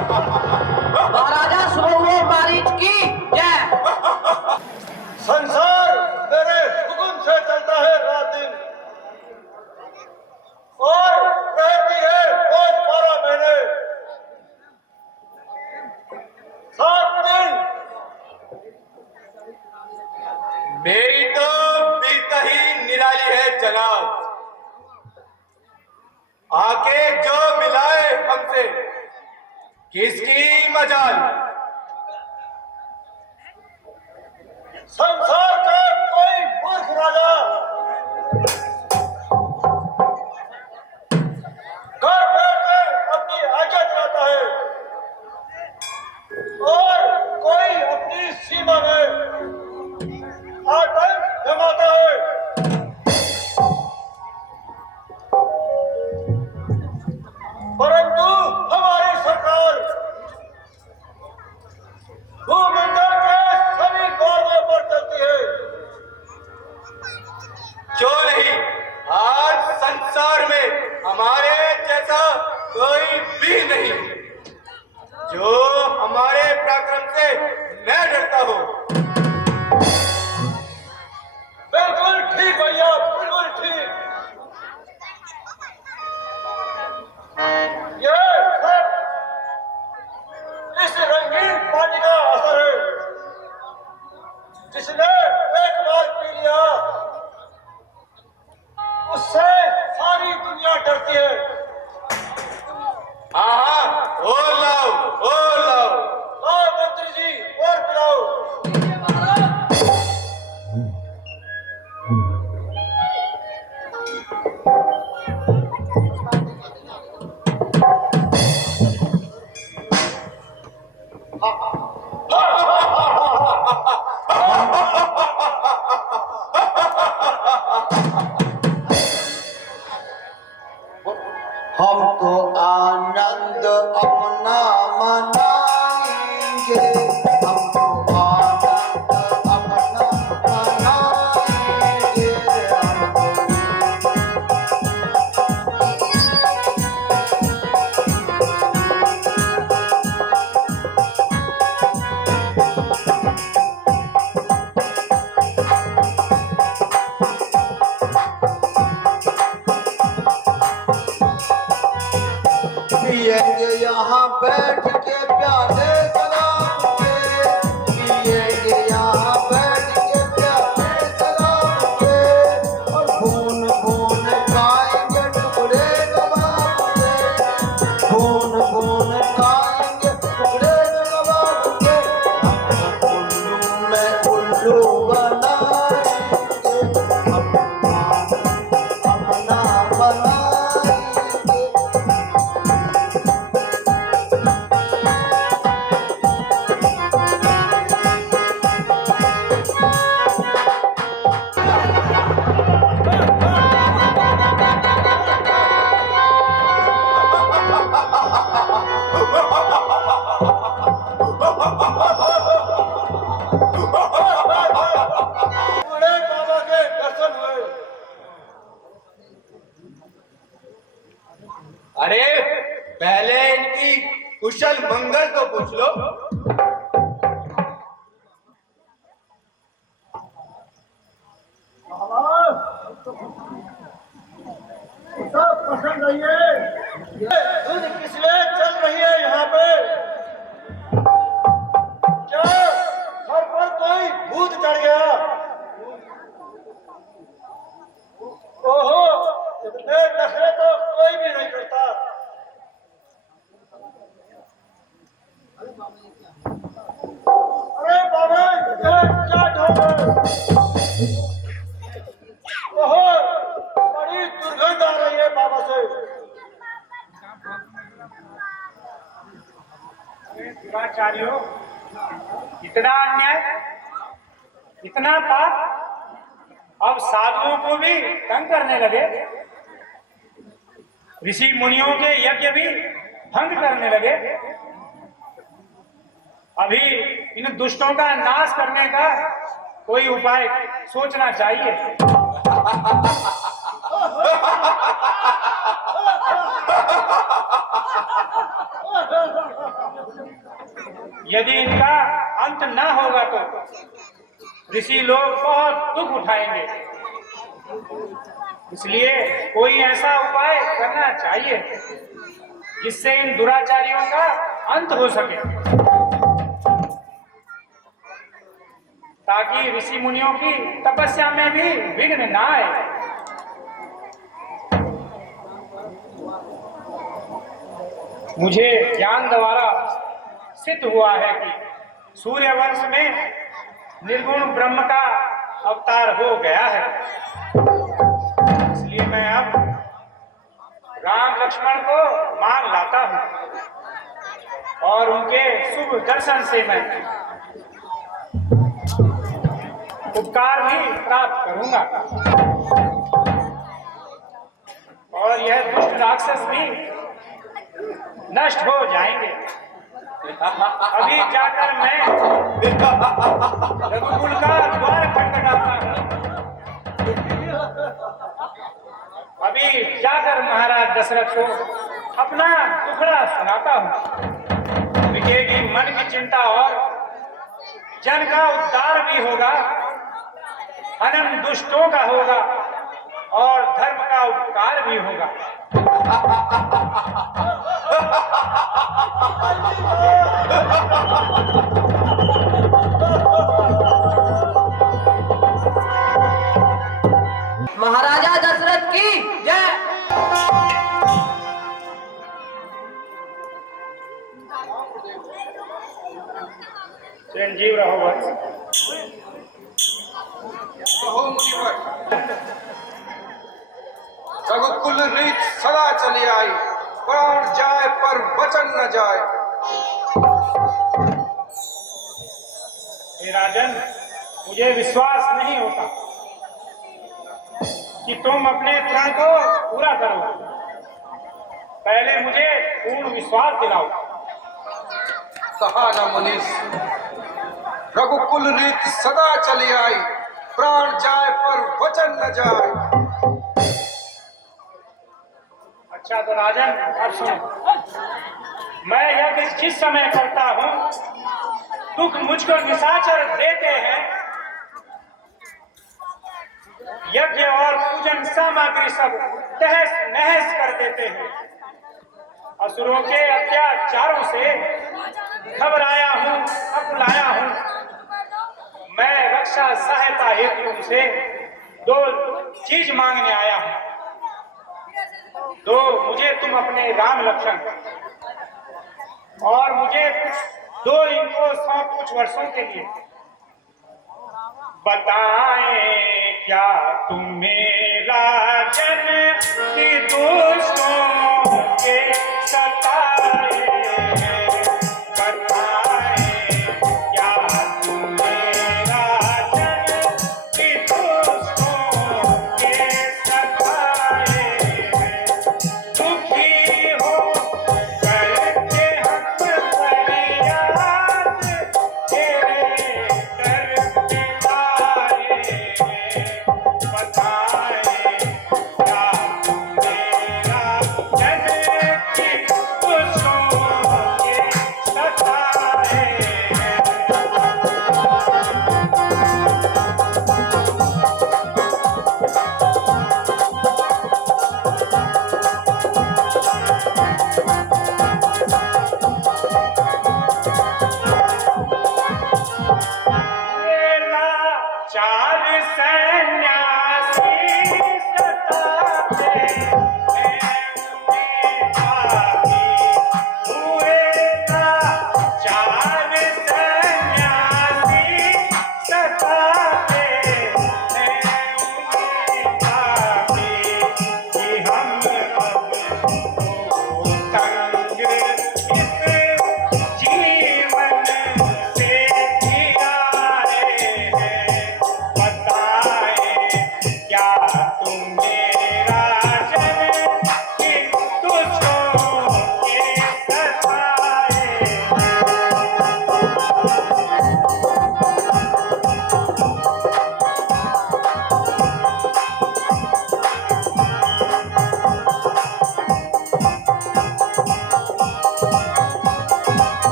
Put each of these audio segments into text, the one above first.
महाराजा सुबह बारिश की जय। संसार मेरे हुक्म से चलता है रात दिन, और रहती है रोज 12 महीने 7 दिन। मेरी तो बीत ही निराली है जनाब, आके जो मिलाए हमसे किसकी मजाल। संसार का कोई मूर्ख राजा घर बैठकर अपनी आज्ञा चलाता है, और कोई अपनी सीमा में आतंक जमाता है। परंतु हमारी सरकार भूमंडल के सभी गौरवों पर चलती है। क्यों नहीं, आज संसार में हमारे जैसा कोई भी नहीं जो हमारे पराक्रम से न डरता हो। बिल्कुल ठीक भैया, बिल्कुल ठीक। ये सब इस रंगीन पानी का असर है, जिसने एक बार पी लिया उससे सारी दुनिया डरती है। हाँ, और लाओ, और लाओ। लाओ मंत्री जी, और पिलाओ। हम तो आनंद अपना मनाएंगे, हम तो आनंद अपना मनाएंगे। पिएंगे यहाँ बैठ के प्याले सलाम के, पिएंगे यहाँ बैठ के प्याले सलाम के, और खून खून खाएंगे टुकड़े कबाब के, खून खून खाएंगे टुकड़े कबाब के। हम उल्लू में उल्लू बनाएंगे, अपना बनाएंगे। बूढ़े बाबा के दर्शन हुए। अरे पहले इनकी कुशल मंगल तो पूछ लो। सब पसंद रहिए। धुन किस लिए चल रही है यहाँ पे? क्या घर पर कोई भूत चढ़ गया? ओहो, इतने नखरे तो कोई भी नहीं करता। अरे बाबा, ये क्या ढोल है? ओहो, बड़ी दुर्गंध आ रही है बाबा से। दुराचार्यों, इतना अन्याय, इतना पाप, अब साधुओं को भी तंग करने लगे, ऋषि मुनियों के यज्ञ भी भंग करने लगे। अभी इन दुष्टों का नाश करने का कोई उपाय सोचना चाहिए। यदि इनका अंत न होगा तो ऋषि लोग बहुत दुख उठाएंगे। इसलिए कोई ऐसा उपाय करना चाहिए जिससे इन दुराचारियों का अंत हो सके, ताकि ऋषि मुनियों की तपस्या में भी विघ्न न आए। मुझे ज्ञान द्वारा सिद्ध हुआ है कि सूर्यवंश में निर्गुण ब्रह्म का अवतार हो गया है। इसलिए मैं अब राम लक्ष्मण को मांग लाता हूं और उनके शुभ दर्शन से मैं उपकार भी प्राप्त करूंगा और यह दुष्ट राक्षस भी नष्ट हो जाएंगे। अभी जाकर मैं रघुकुल का द्वार खटखटाता हूं। अभी जाकर महाराज दशरथ को अपना दुखड़ा सुनाता हूं। मिटेगी मन की चिंता और जन का उद्धार भी होगा, हनन दुष्टों का होगा और धर्म का उपकार भी होगा। महाराजा दशरथ की जय। चिरंजीव रहो वत्स। कहो मुनिवर, रघुकुल रीत सदा चली आई, प्राण जाए पर वचन न जाए। हे राजन, मुझे विश्वास नहीं होता कि तुम अपने प्रण को पूरा करो। पहले मुझे पूर्ण विश्वास दिलाओ। कहा न मुनीष, रघुकुल रीत सदा चली आई, प्राण जाए पर वचन न जाए। अच्छा तो राजन, अब सुनो। मैं यह जिस समय करता हूँ, दुख मुझको निशाचर देते हैं। यज्ञ और पूजन सामग्री सब तहस नहस कर देते हैं। असुरों के अत्याचारों से घबराया हूँ, अकुलाया हूँ। मैं रक्षा सहायता हेतु तुमसे दो चीज मांगने आया हूँ। दो मुझे तुम अपने राम लक्ष्मण और मुझे दो इनको सौंप कुछ वर्षों के लिए। बताएं क्या तुम मेरा जन की दुष्टों के सताए। बताएं क्या तुम मेरा जन की दुष्टों के सताए। दुखी हो करके हम फरियाद तेरे करते आए। बताएं क्या तुम मेरा जन की दुष्टों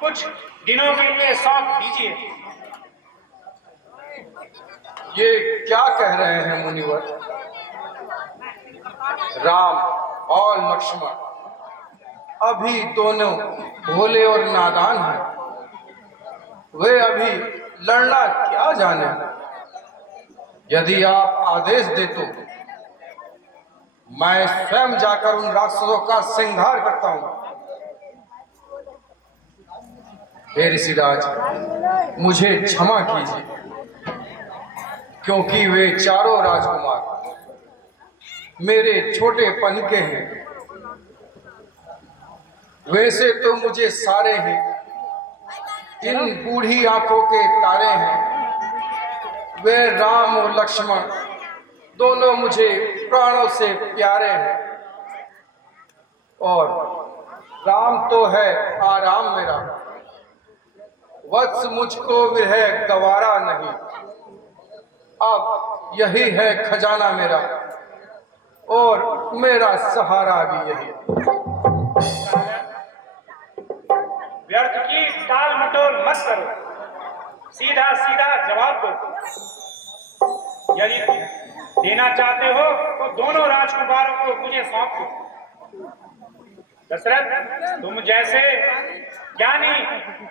कुछ दिनों के लिए सौंप दीजिए। ये क्या कह रहे हैं मुनिवर? राम और लक्ष्मण अभी दोनों भोले और नादान हैं। वे अभी लड़ना क्या जाने। यदि आप आदेश दे तो मैं स्वयं जाकर उन राक्षसों का संहार करता हूं। हे ऋषिराज, मुझे क्षमा कीजिए, क्योंकि वे चारों राजकुमार मेरे छोटे पन के हैं। वैसे तो मुझे सारे ही इन बूढ़ी आंखों के तारे हैं। वे राम और लक्ष्मण दोनों मुझे प्राणों से प्यारे हैं। और राम तो है आराम मेरा, वत्स मुझको विरह गवारा नहीं। अब यही है खजाना मेरा और मेरा सहारा भी यही। व्यर्थ की टाल मटोल मत करो, सीधा सीधा जवाब दो। यदि देना चाहते हो तो दोनों राजकुमारों को मुझे सौंप दो। दशरथ, तुम जैसे ज्ञानी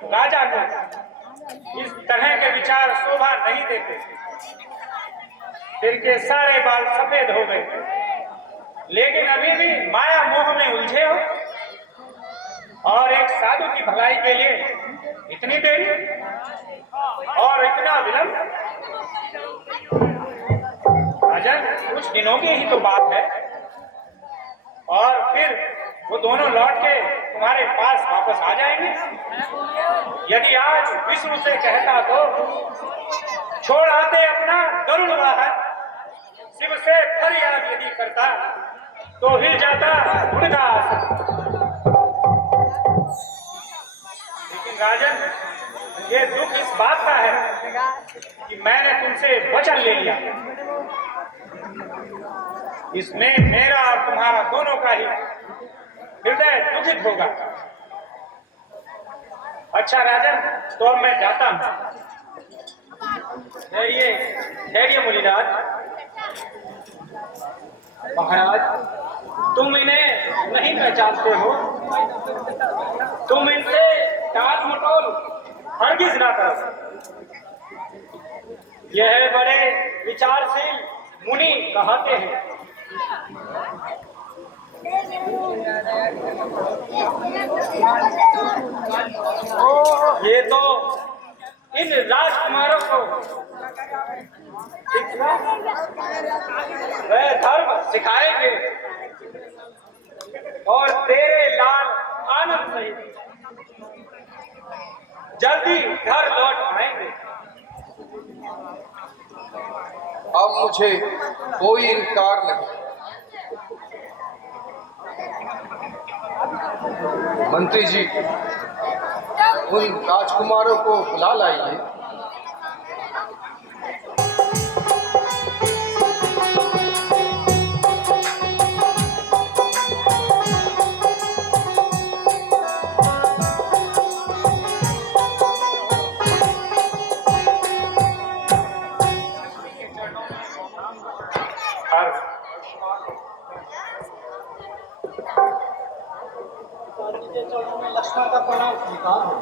राजा को इस तरह के विचार शोभा नहीं देते। सिर के सारे बाल सफेद हो गए, लेकिन अभी भी माया मोह में उलझे हो। और एक साधु की भलाई के लिए इतनी देरी और इतना विलंब। राजन, कुछ दिनों की ही तो बात है, और फिर वो दोनों लौट के तुम्हारे पास वापस आ जाएंगे। यदि आज विष्णु से कहता तो छोड़ आते अपना गरुड़ वाहन, शिव से फरियाद यदि करता तो हिल जाता उनका आसन। लेकिन राजन, ये दुख इस बात का है कि मैंने तुमसे वचन ले लिया। इसमें मेरा और तुम्हारा दोनों का ही हृदय दुखित होगा। अच्छा राजन, तो अब मैं जाता हूं। धैर्य धैर्य मुनिराज। महाराज, तुम इन्हें नहीं पहचानते हो। तुम इनसे टाल मटोल हरगिज ना करो। यह बड़े विचारशील मुनि कहते हैं। ये तो इन राजकुमारों को वह धर्म सिखाएंगे और तेरे लाल आनंद सहित जल्दी घर लौट आएंगे। अब मुझे कोई इनकार नहीं। मंत्री जी, उन राजकुमारों को बुला लाइए।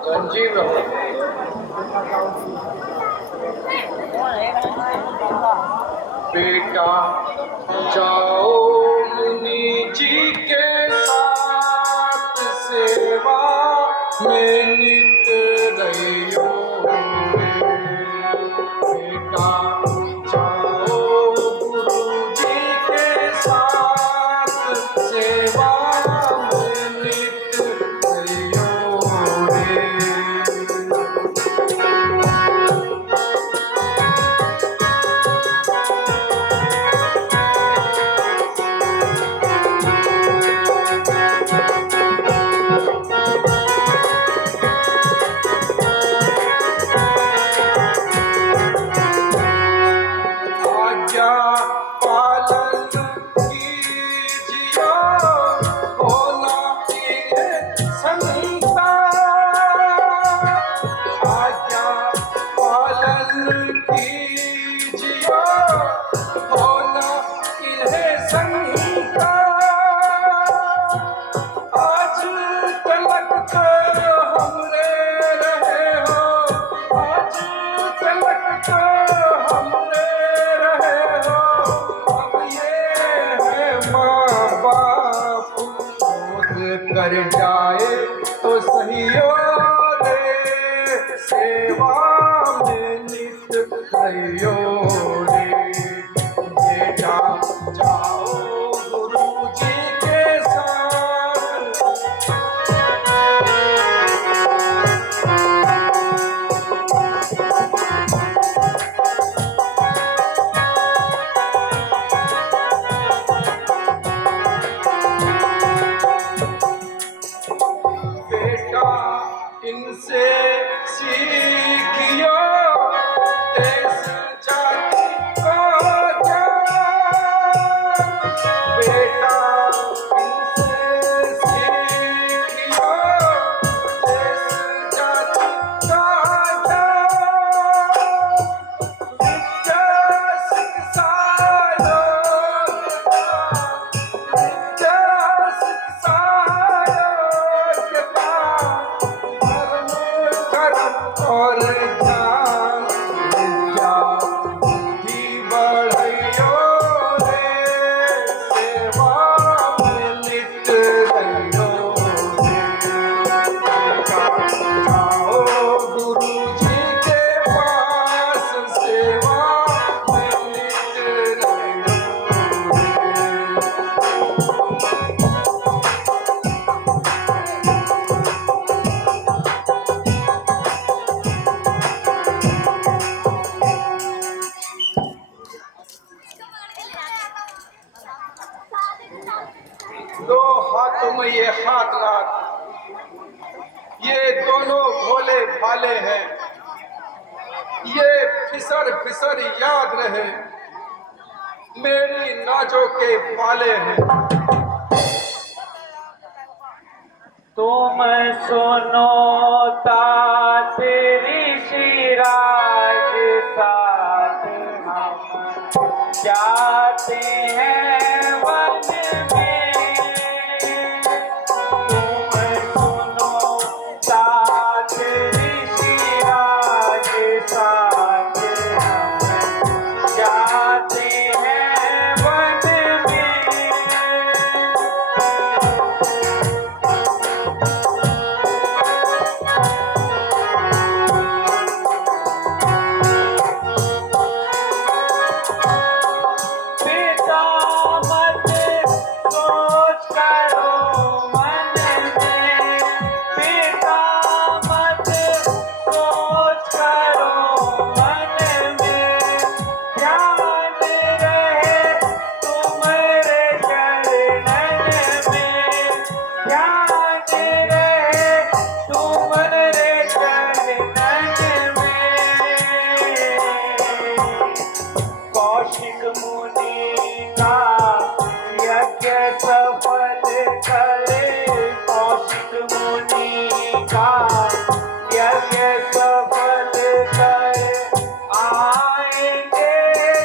संजीव रहो। बेटा जाओ मुनि जी के साथ, सेवा में नित रहियो। बेटा जाओ गुरु जी के साथ, सेवा में नित रहियो रे। कर जाए तो सहियो रे, सेवा में नित रहियो रे। बेटा जाओ गुरु जी के साथ, बेटा इनसे सीखियो देश जाति को जान। बेटा इनसे सीखियो देश जाति का जान। विद्या शिक्षा योग्यता, विद्या शिक्षा योग्यता, धर्म कर्म और ज्ञान। विद्या बुद्धि बढ़इयो रे, सेवा में नित रहियो रे। जाओ गुरु जी के पास, सेवा में नित रहियो रे। दो हाथों में ये हाथ लाख, ये दोनों भोले भाले हैं, ये फिसर फिसर याद रहे मेरी नाजों के पाले हैं। तुम सुनो तात ऋषिराज साथ हम जाते हैं वन में। तुम सुनो तात ऋषिराज साथ हम जाते हैं वन में। पिता मत सोच करो मन में, पिता मत सोच करो मन में। ध्यान रहे तुम्हारे चरणन में, ध्यान रहे तुम्हारे चरणन में। कौशिक मुनि का यज्ञ सफल करे, कौशिक मुनि का यज्ञ सफल करे। आएंगे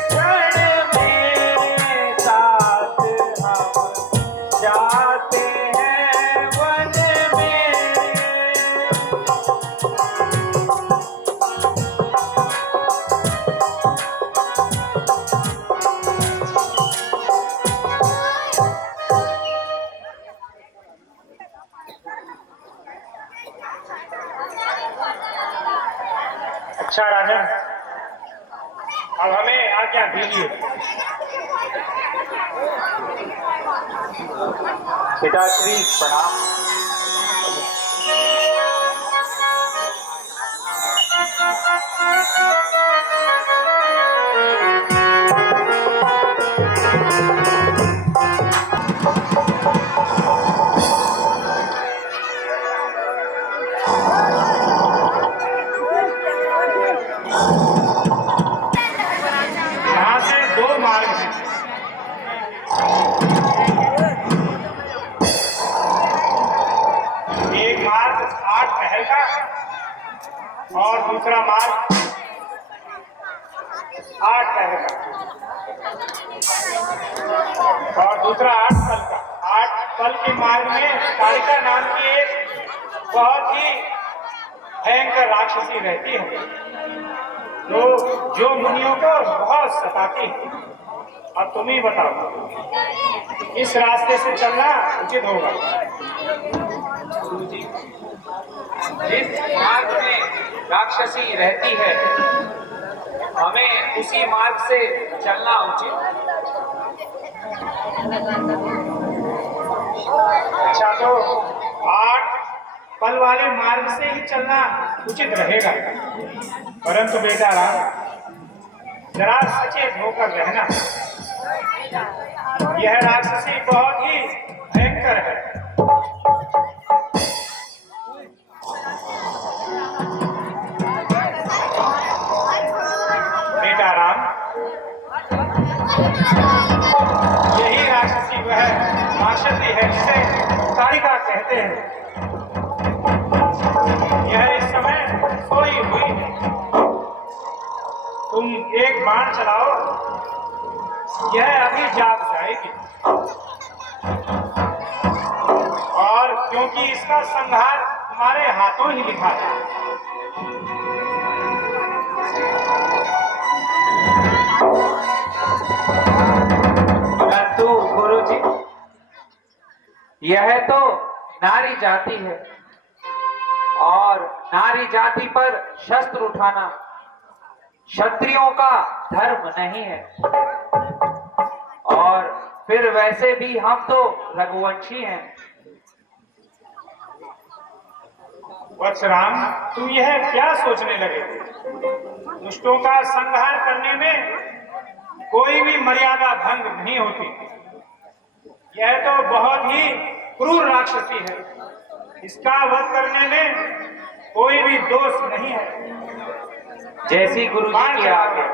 क्षण में साथ हम जाते हैं वन में। अच्छा राजन, अब हमें आज्ञा दीजिए। पिताश्री प्रणाम। यहाँ से दो मार्ग हैं। एक मार्ग 8 पहर का और दूसरा मार्ग 8 पहर का और दूसरा 8 पल का। 8 पल के मार्ग में कालिका नाम की एक बहुत ही भयंकर राक्षसी रहती है, जो मुनियों को बहुत सताती है। अब तुम ही बताओ, इस रास्ते से चलना उचित होगा। गुरुजी, जिस मार्ग में राक्षसी रहती है हमें उसी मार्ग से चलना उचित। अच्छा, तो 8 पल वाले मार्ग से ही चलना उचित रहेगा, परंतु बेटा राम, जरा सचेत होकर रहना। यह राक्षसी बहुत ही भयंकर है। बेटा राम, यही राक्षसी वह राक्षसी है जिसे कालिका कहते हैं। यह इस समय सोई हुई है। तुम एक बाण चलाओ, यह अभी जाग जाएगी। और क्योंकि इसका संहार तुम्हारे हाथों ही लिखा है। परंतु गुरुजी, यह तो नारी जाति है और नारी जाति पर शस्त्र उठाना क्षत्रियों का धर्म नहीं है। और फिर वैसे भी हम तो रघुवंशी हैं। वत्स राम, तुम यह क्या सोचने लगे? दुष्टों का संहार करने में कोई भी मर्यादा भंग नहीं होती। यह तो बहुत ही क्रूर राक्षसी है। इसका वध करने में कोई भी दोष नहीं है। जैसी गुरुजी की आज्ञा।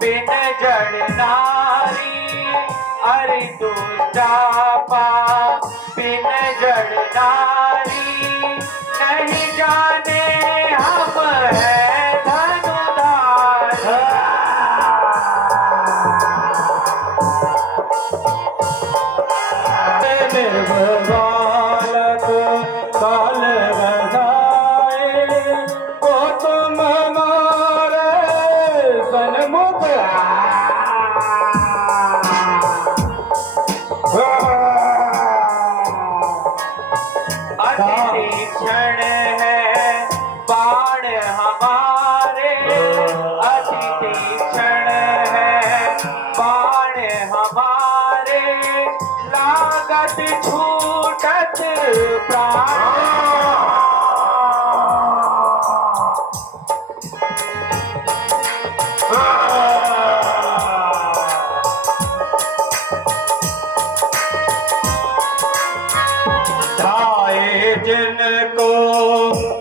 बिन जड़ नारी, अरे दुष्टापा बिन जड़ नारी, नहीं जाने हम है धनुधार। निर्भबालक काल रसाए, को तुम हमारे सन्मुख अति तीक्ष्ण है बाण हमारे, अति तीक्ष्ण है बाण हमारे, लागत छूटत प्राण। जिनको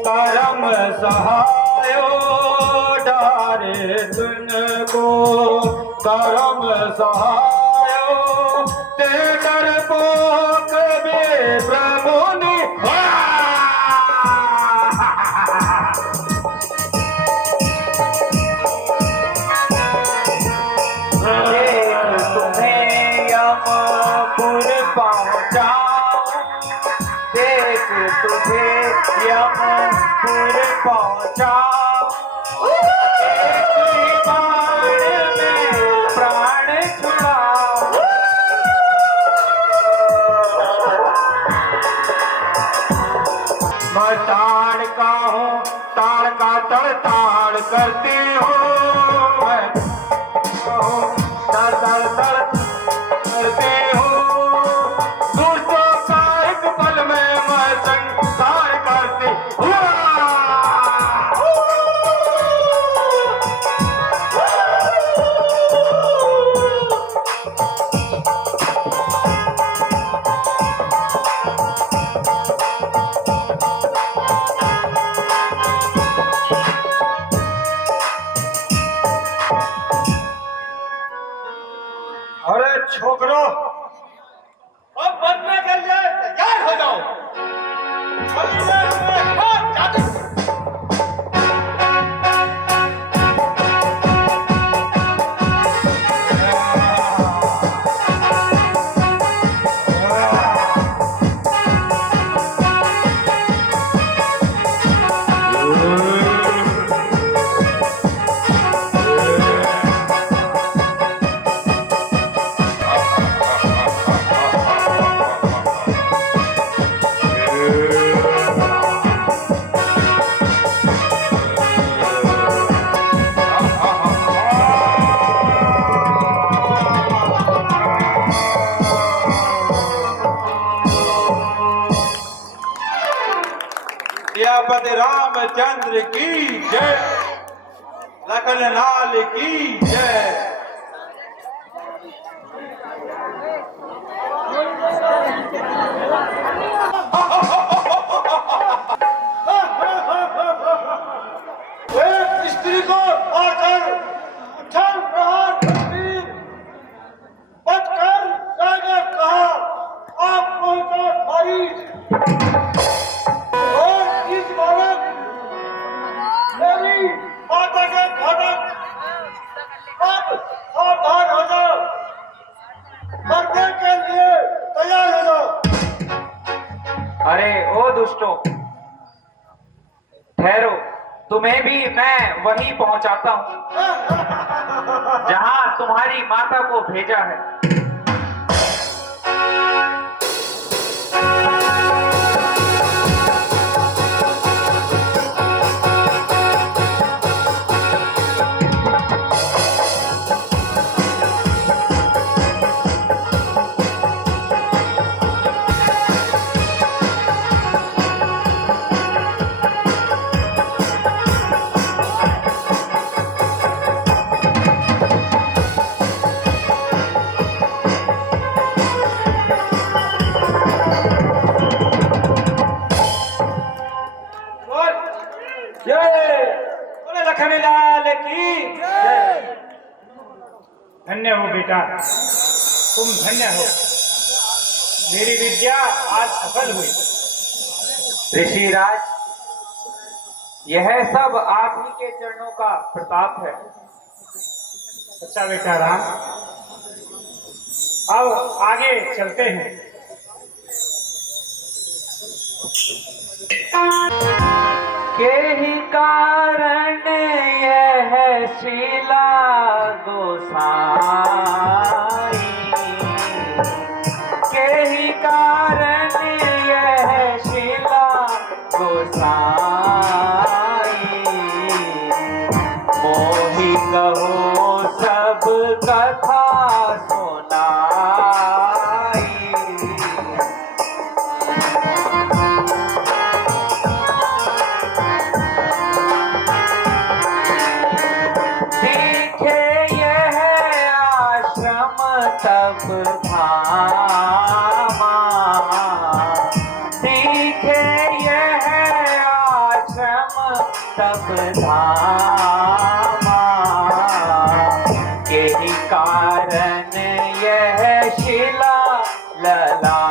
करम सहायो, डारे तुनको करम सहायो, ते डरपोक पहुंचाऊं, एक ही बाण में प्राण छुड़ाऊं। मैं ताड़ का हूँ, ताड़ का तड़ करती हूँ, मैं तड़ करती हूँ, दुष्टों का एक पल में मैं संसार करती हूँ। अरे छोकरो, अब बनने के लिए तैयार हो जाओ। अभी मैं तुम्हें हाथ जादू सियापति रामचंद्र की जय, लखन लाल की जय। एक स्त्री को आकर उठन प्रहार करती, बचकर जाकर कहा आप पहुंचो मरीज। और इस बालक मेरी माता के घातक, अब सावधान हो जाओ, मरने के लिए तैयार हो जाओ। अरे ओ दुष्टों, ठहरो, तुम्हें भी मैं वहीं पहुंचाता हूं जहां तुम्हारी माता को भेजा है। बोले लखन लाल की जय। धन्य हो बेटा, तुम धन्य हो, मेरी विद्या आज सफल हुई। ऋषिराज, यह सब आप ही के चरणों का प्रताप है। अच्छा बेटा राम, अब आगे चलते हैं। के ही कारण यह शीला गोसाई, के ही कारण यह शीला गोसाई, मोहि कहो सब कथा सुनाई। तब धामा दिखे यह आश्रम तब धामा, यही कारण यह शिला ललामा।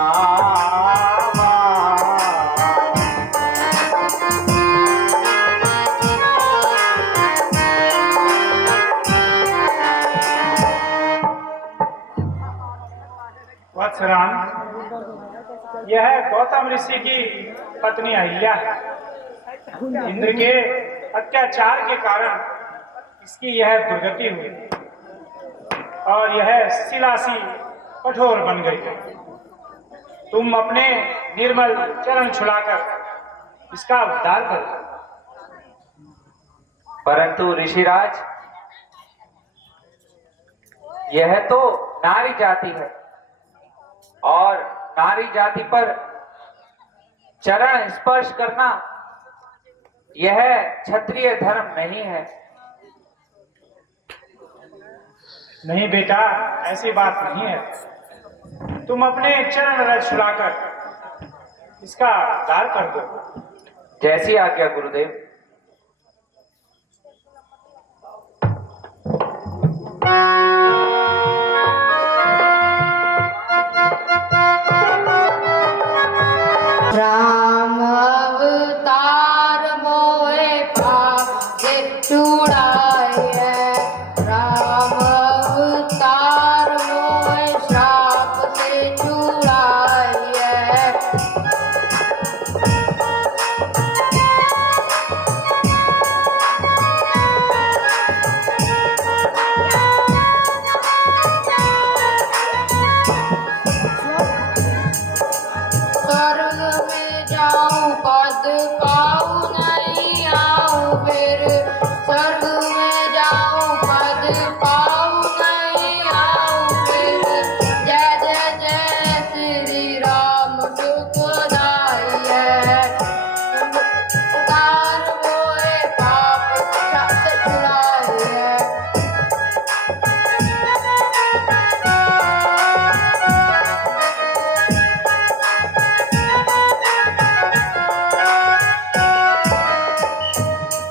वत्सराम, यह गौतम ऋषि की पत्नी अहिल्या है। इंद्र के अत्याचार के कारण इसकी यह दुर्गति हुई और यह शिलासी कठोर बन गई। तुम अपने निर्मल चरण छुलाकर इसका उद्धार करो। परंतु ऋषिराज, यह तो नारी जाति है और नारी जाति पर चरण स्पर्श करना यह क्षत्रिय धर्म नहीं है। नहीं बेटा, ऐसी बात नहीं है। तुम अपने चरण रज छुलाकर इसका उद्धार कर दो। जैसी आज्ञा गुरुदेव।